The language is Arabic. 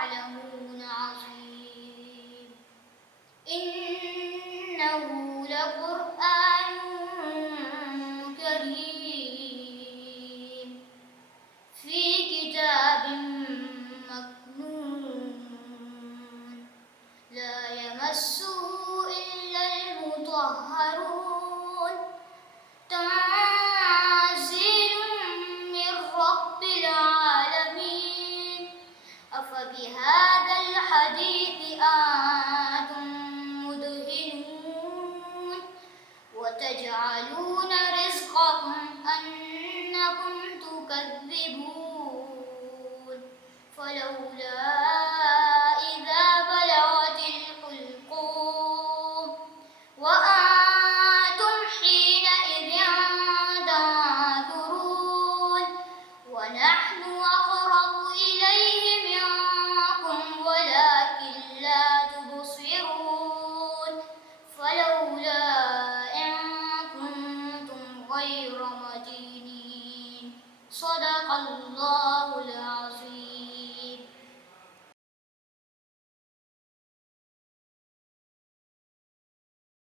تعلمون عظيم إنه لقرآن كريم في كتاب مكنون لا يمسه إلا المطهرون تنزيل من رب العالمين أفبهذا الحديث أنتم مدهنون وتجعلون رزقكم أنكم تكذبون فلولا